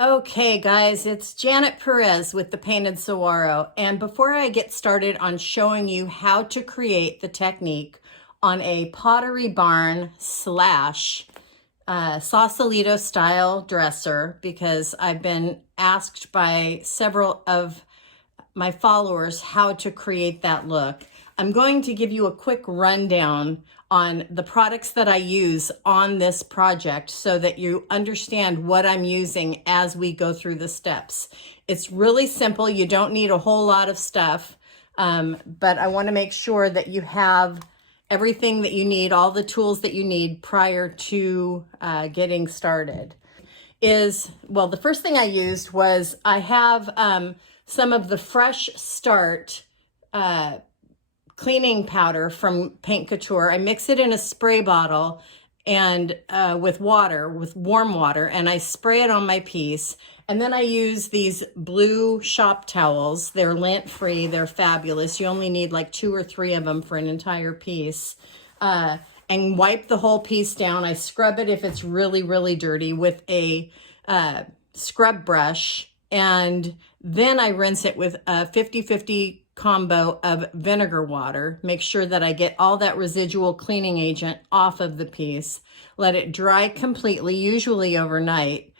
Okay, guys, it's Janet Perez with the Painted Saguaro. And before I get started on showing you how to create the technique on a Pottery barn slash Sausalito style dresser, because I've been asked by several of my followers how to create that look, I'm going to give you a quick rundown on the products that I use on this project so that you understand what I'm using as we go through the steps. It's really simple. You don't need a whole lot of stuff, but I want to make sure that you have everything that you need, all the tools that you need prior to getting started. The first thing I used was I have some of the Fresh Start cleaning powder from Paint Couture. I mix it in a spray bottle and with warm water, and I spray it on my piece. And then I use these blue shop towels. They're lint-free, they're fabulous. You only need like 2 or 3 of them for an entire piece. And wipe the whole piece down. I scrub it if it's really, really dirty with a scrub brush. And then I rinse it with a 50-50 combo of vinegar water. Make sure that I get all that residual cleaning agent off of the piece. Let it dry completely, usually overnight.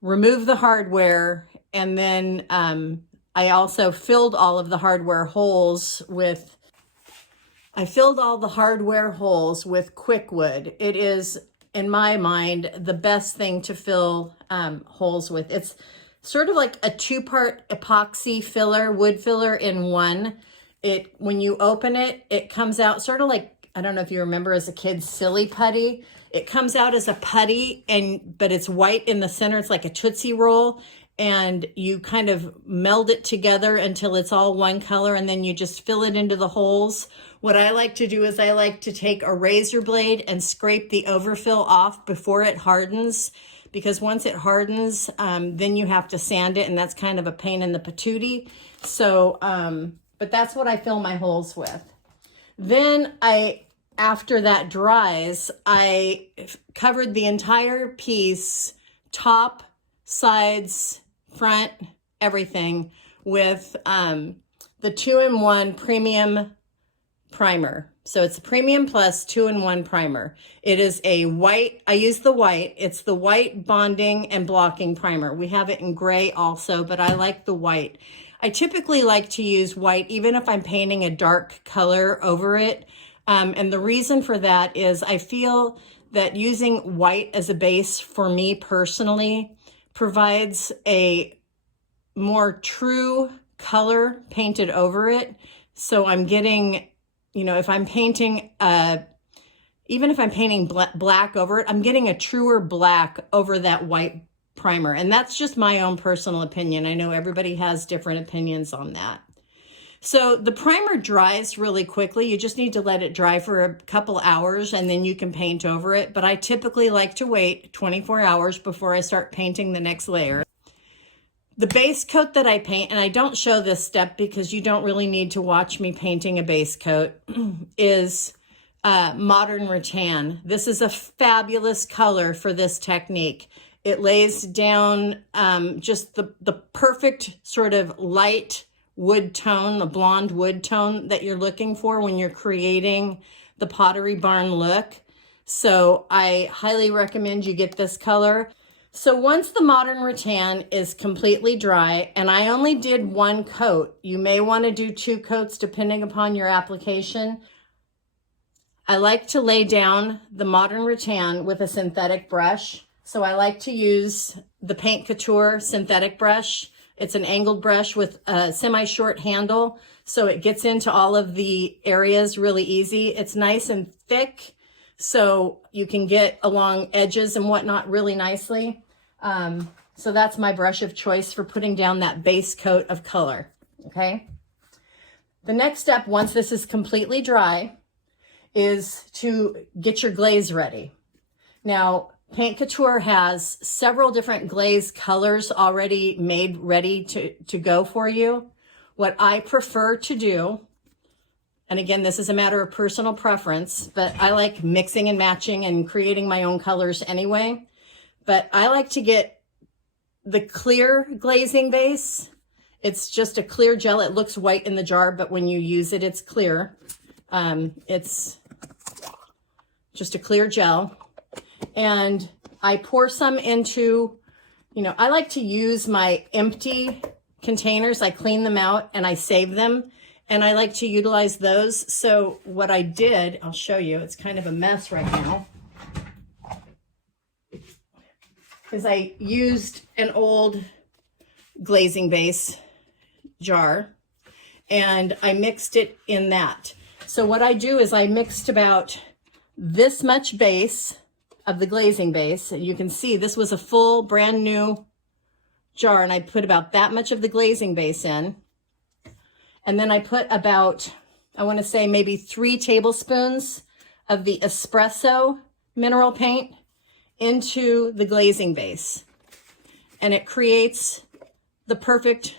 Remove the hardware, and then I also filled all of the hardware holes with quick wood. It is, in my mind, the best thing to fill holes with. It's sort of like a 2-part epoxy filler, wood filler in one. When you open it, it comes out sort of like, I don't know if you remember as a kid, silly putty. It comes out as a putty, but it's white in the center. It's like a Tootsie Roll, and you kind of meld it together until it's all one color, and then you just fill it into the holes. What I like to do is I like to take a razor blade and scrape the overfill off before it hardens, because once it hardens, then you have to sand it, and that's kind of a pain in the patootie. So, but that's what I fill my holes with. Then after that dries, I covered the entire piece, top, sides, front, everything, with the 2-in-1 premium primer. So it's a Premium Plus 2-in-1 primer. It is a white, I use the white. It's the white bonding and blocking primer. We have it in gray also, but I like the white. I typically like to use white even if I'm painting a dark color over it. And the reason for that is I feel that using white as a base for me personally provides a more true color painted over it. So I'm getting, if I'm painting, even if I'm painting black over it, I'm getting a truer black over that white primer. And that's just my own personal opinion. I know everybody has different opinions on that. So the primer dries really quickly. You just need to let it dry for a couple hours, and then you can paint over it. But I typically like to wait 24 hours before I start painting the next layer. The base coat that I paint, and I don't show this step because you don't really need to watch me painting a base coat, is Modern Rattan. This is a fabulous color for this technique. It lays down just the perfect sort of light wood tone, the blonde wood tone that you're looking for when you're creating the Pottery barn look. So I highly recommend you get this color. So once the Modern Rattan is completely dry, and I only did 1 coat, you may want to do 2 coats depending upon your application. I like to lay down the Modern Rattan with a synthetic brush. So I like to use the Paint Couture synthetic brush. It's an angled brush with a semi-short handle, so it gets into all of the areas really easy. It's nice and thick, so you can get along edges and whatnot really nicely. So that's my brush of choice for putting down that base coat of color, okay? The next step, once this is completely dry, is to get your glaze ready. Now, Paint Couture has several different glaze colors already made ready to go for you. What I prefer to do, and again, this is a matter of personal preference, but I like mixing and matching and creating my own colors anyway. But I like to get the clear glazing base. It's just a clear gel. It looks white in the jar, but when you use it, it's clear. It's just a clear gel. And I pour some into, you know, I like to use my empty containers. I clean them out and I save them. And I like to utilize those. So what I did, I'll show you, it's kind of a mess right now, is I used an old glazing base jar and I mixed it in that. So what I do is I mixed about this much base of the glazing base. You can see this was a full brand new jar and I put about that much of the glazing base in. And then I put about, I want to say maybe 3 tablespoons of the Espresso mineral paint into the glazing base. And it creates the perfect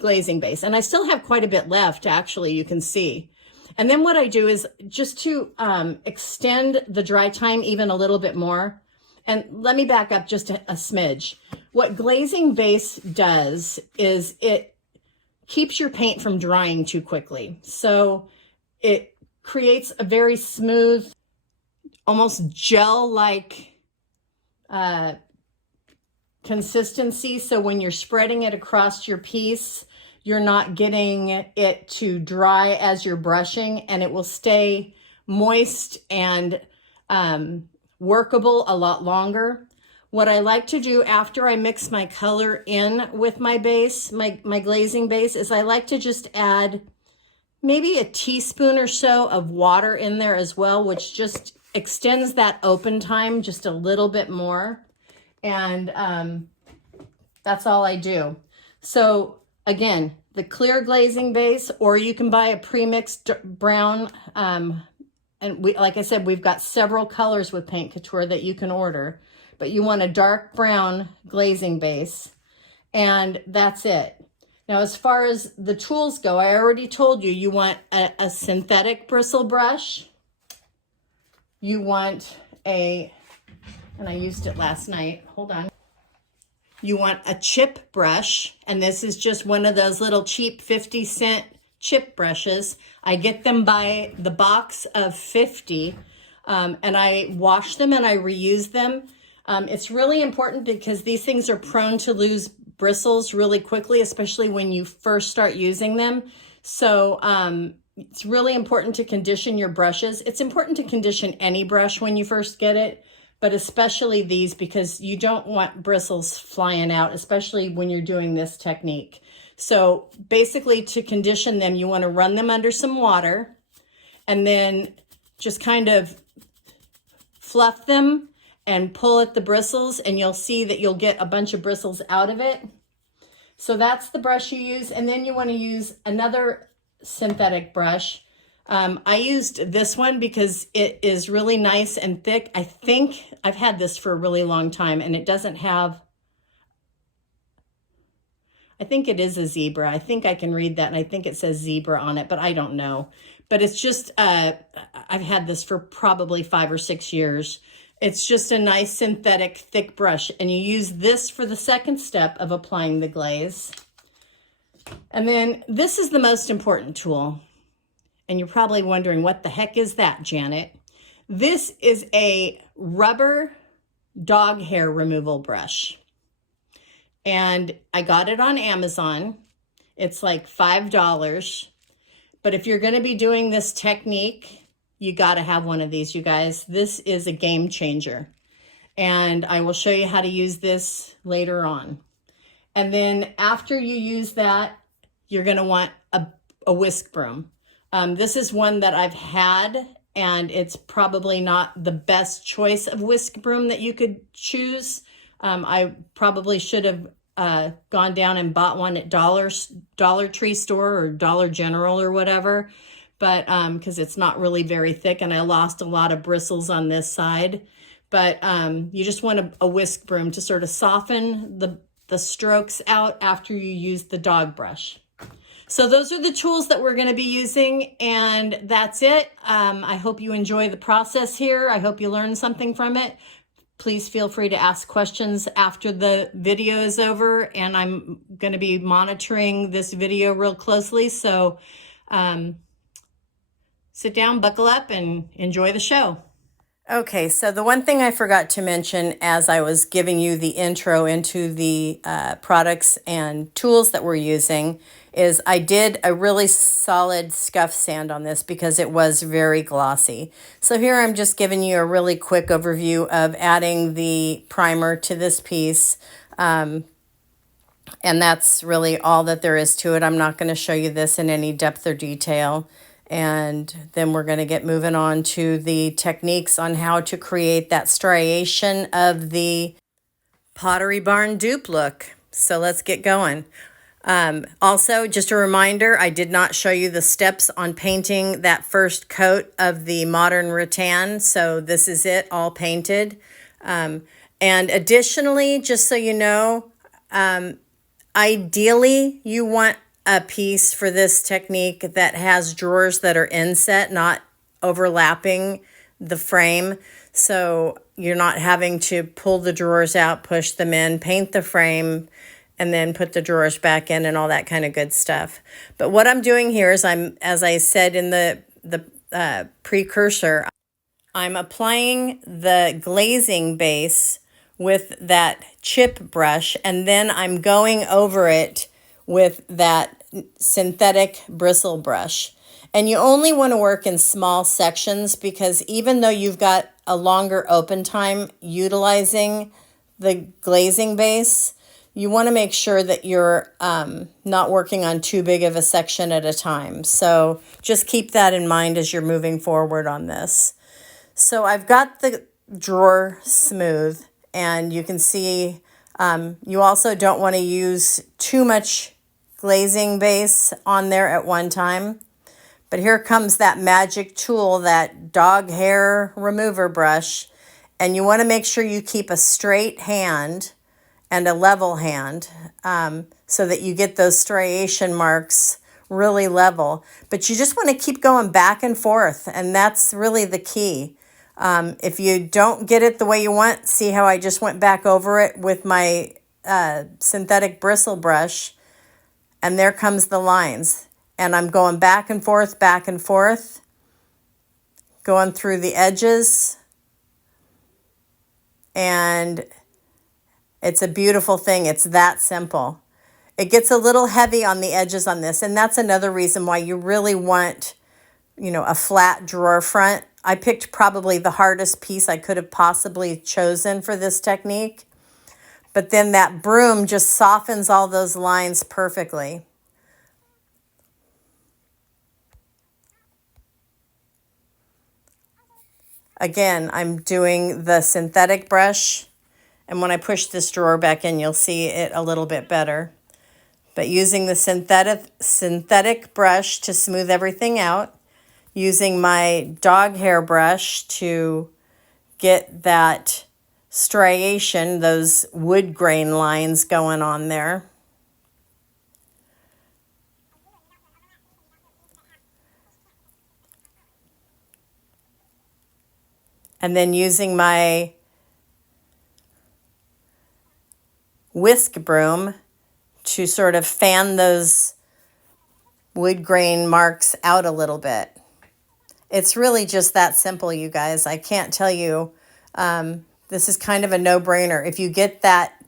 glazing base. And I still have quite a bit left, actually, you can see. And then what I do is just to extend the dry time even a little bit more. And let me back up just a smidge. What glazing base does is it keeps your paint from drying too quickly. So it creates a very smooth, almost gel-like consistency. So when you're spreading it across your piece, you're not getting it to dry as you're brushing, and it will stay moist and workable a lot longer. What I like to do after I mix my color in with my base, my glazing base, is I like to just add maybe a teaspoon or so of water in there as well, which just extends that open time just a little bit more. And that's all I do. So again, the clear glazing base, or you can buy a pre-mixed brown. And like I said, we've got several colors with Paint Couture that you can order. But you want a dark brown glazing base, and that's it. Now, as far as the tools go, I already told you, you want a synthetic bristle brush. You want and I used it last night, hold on. You want a chip brush, and this is just one of those little cheap 50-cent chip brushes. I get them by the box of 50, and I wash them and I reuse them. It's really important because these things are prone to lose bristles really quickly, especially when you first start using them. So it's really important to condition your brushes. It's important to condition any brush when you first get it, but especially these, because you don't want bristles flying out, especially when you're doing this technique. So basically, to condition them, you want to run them under some water and then just kind of fluff them and pull at the bristles, and you'll see that you'll get a bunch of bristles out of it. So that's the brush you use. And then you want to use another synthetic brush. I used this one because it is really nice and thick. I think I've had this for a really long time, and it doesn't have, I think it is a zebra. I think I can read that, and I think it says zebra on it, but I don't know. But it's just, I've had this for probably 5 or 6 years. It's just a nice synthetic thick brush, and you use this for the second step of applying the glaze. And then this is the most important tool. And you're probably wondering, what the heck is that, Janet? This is a rubber dog hair removal brush. And I got it on Amazon. It's like $5. But if you're going to be doing this technique, you got to have one of these, you guys. This is a game changer. And I will show you how to use this later on. And then after you use that, you're going to want a whisk broom. This is one that I've had, and it's probably not the best choice of whisk broom that you could choose. I probably should have gone down and bought one at Dollar Tree store or Dollar General or whatever, but because it's not really very thick, and I lost a lot of bristles on this side. But you just want a whisk broom to sort of soften the strokes out after you use the dog brush. So those are the tools that we're going to be using, and that's it. I hope you enjoy the process here. I hope you learned something from it. Please feel free to ask questions after the video is over, and I'm going to be monitoring this video real closely. So sit down, buckle up, and enjoy the show. Okay, so the one thing I forgot to mention as I was giving you the intro into the products and tools that we're using is I did a really solid scuff sand on this because it was very glossy. So here I'm just giving you a really quick overview of adding the primer to this piece. And that's really all that there is to it. I'm not going to show you this in any depth or detail. And then we're going to get moving on to the techniques on how to create that striation of the Pottery Barn dupe look. So let's get going. Also, just a reminder, I did not show you the steps on painting that first coat of the modern rattan. So this is it all painted. And additionally, just so you know, ideally you want a piece for this technique that has drawers that are inset, not overlapping the frame. So you're not having to pull the drawers out, push them in, paint the frame, and then put the drawers back in and all that kind of good stuff. But what I'm doing here is as I said in the precursor, I'm applying the glazing base with that chip brush, and then I'm going over it with that synthetic bristle brush. And you only want to work in small sections because even though you've got a longer open time utilizing the glazing base, you want to make sure that you're not working on too big of a section at a time. So just keep that in mind as you're moving forward on this. So I've got the drawer smooth, and you can see you also don't want to use too much glazing base on there at one time. But here comes that magic tool, that dog hair remover brush, and you want to make sure you keep a straight hand and a level hand so that you get those striation marks really level. But you just want to keep going back and forth, and that's really the key. If you don't get it the way you want, see how I just went back over it with my synthetic bristle brush, and there comes the lines. And I'm going back and forth, going through the edges. And it's a beautiful thing. It's that simple. It gets a little heavy on the edges on this, and that's another reason why you really want, a flat drawer front. I picked probably the hardest piece I could have possibly chosen for this technique. But then that broom just softens all those lines perfectly. Again, I'm doing the synthetic brush, and when I push this drawer back in, you'll see it a little bit better. But using the synthetic brush to smooth everything out, using my dog hair brush to get that striation, those wood grain lines going on there. And then using my whisk broom to sort of fan those wood grain marks out a little bit. It's really just that simple, you guys. I can't tell you. This is kind of a no-brainer. If you get that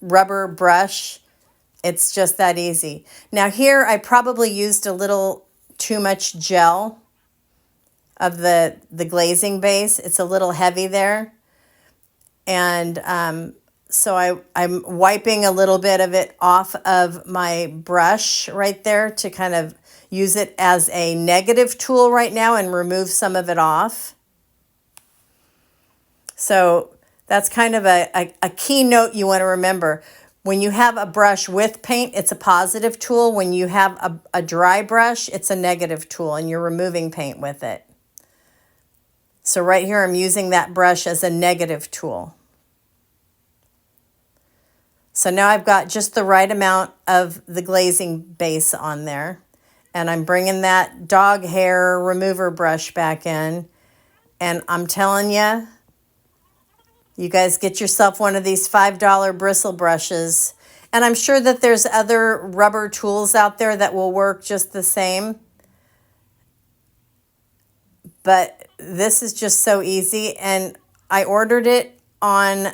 rubber brush, it's just that easy. Now here, I probably used a little too much gel of the glazing base. It's a little heavy there. And so I'm wiping a little bit of it off of my brush right there to kind of use it as a negative tool right now and remove some of it off. So that's kind of a key note you want to remember. When you have a brush with paint, it's a positive tool. When you have a dry brush, it's a negative tool, and you're removing paint with it. So right here, I'm using that brush as a negative tool. So now I've got just the right amount of the glazing base on there. And I'm bringing that dog hair remover brush back in. And I'm telling you, You guys get yourself one of these $5 bristle brushes. And I'm sure that there's other rubber tools out there that will work just the same. But this is just so easy. And I ordered it on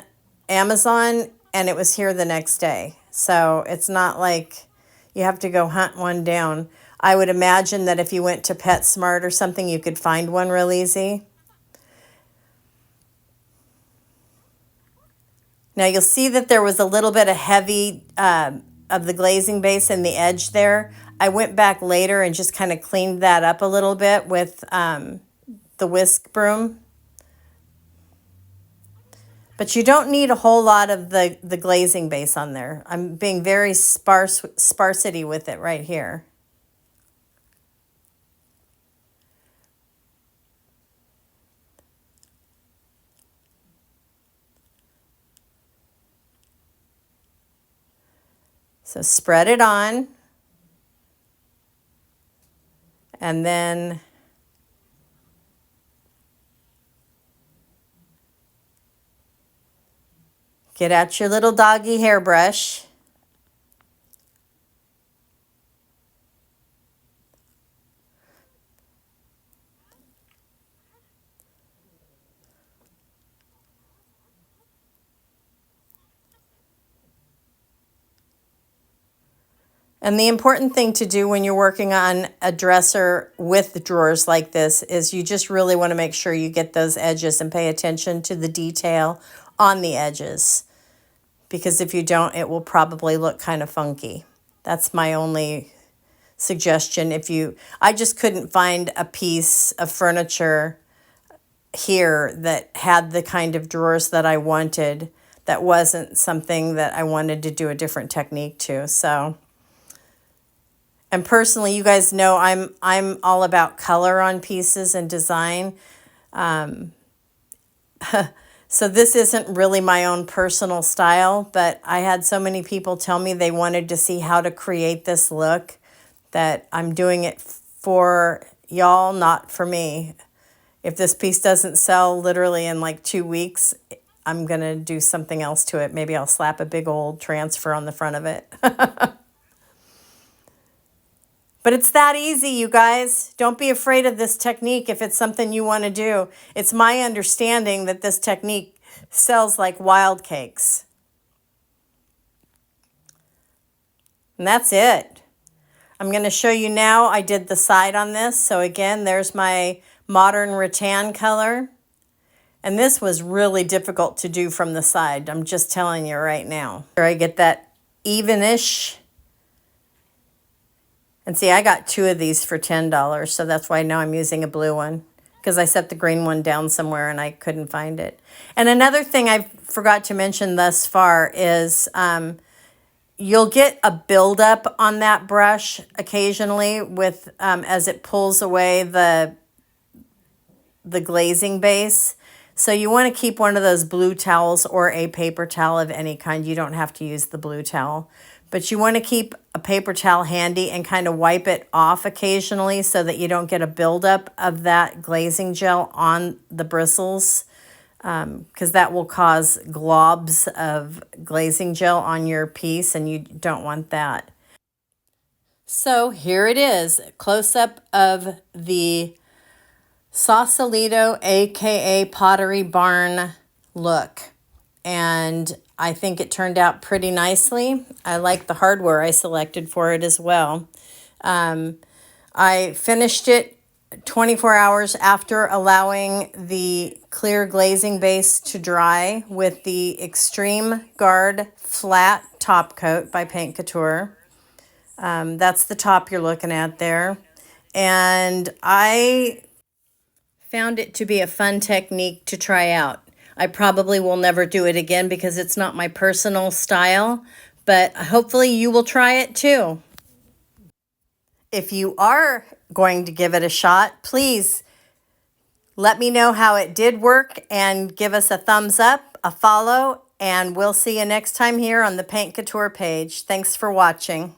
Amazon and it was here the next day. So it's not like you have to go hunt one down. I would imagine that if you went to PetSmart or something, you could find one real easy. Now you'll see that there was a little bit of heavy of the glazing base in the edge there. I went back later and just kind of cleaned that up a little bit with the whisk broom. But you don't need a whole lot of the glazing base on there. I'm being very sparsity with it right here. So spread it on. And then get out your little doggy hairbrush. And the important thing to do when you're working on a dresser with drawers like this is you just really want to make sure you get those edges and pay attention to the detail on the edges. Because if you don't, it will probably look kind of funky. That's my only suggestion. I just couldn't find a piece of furniture here that had the kind of drawers that I wanted. That wasn't something that I wanted to do a different technique to. So. And personally, you guys know I'm all about color on pieces and design. So this isn't really my own personal style, but I had so many people tell me they wanted to see how to create this look that I'm doing it for y'all, not for me. If this piece doesn't sell literally in like 2 weeks, I'm going to do something else to it. Maybe I'll slap a big old transfer on the front of it. But it's that easy, you guys. Don't be afraid of this technique if it's something you want to do. It's my understanding that this technique sells like wild cakes. And that's it. I'm going to show you now. I did the side on this. So again, there's my modern rattan color. And this was really difficult to do from the side. I'm just telling you right now. Here I get that evenish. And see, I got 2 of these for $10, so that's why now I'm using a blue one, because I set the green one down somewhere and I couldn't find it. And another thing I forgot to mention thus far is you'll get a buildup on that brush occasionally with as it pulls away the glazing base. So you want to keep one of those blue towels or a paper towel of any kind. You don't have to use the blue towel. But you want to keep a paper towel handy and kind of wipe it off occasionally so that you don't get a buildup of that glazing gel on the bristles, because that will cause globs of glazing gel on your piece and you don't want that. So here it is, close-up of the Sausalito, aka Pottery Barn look. And I think it turned out pretty nicely. I like the hardware I selected for it as well. I finished it 24 hours after allowing the clear glazing base to dry with the Extreme Guard Flat Top Coat by Paint Couture. That's the top you're looking at there. And I found it to be a fun technique to try out. I probably will never do it again because it's not my personal style, but hopefully you will try it too. If you are going to give it a shot, please let me know how it did work and give us a thumbs up, a follow, and we'll see you next time here on the Paint Couture page. Thanks for watching.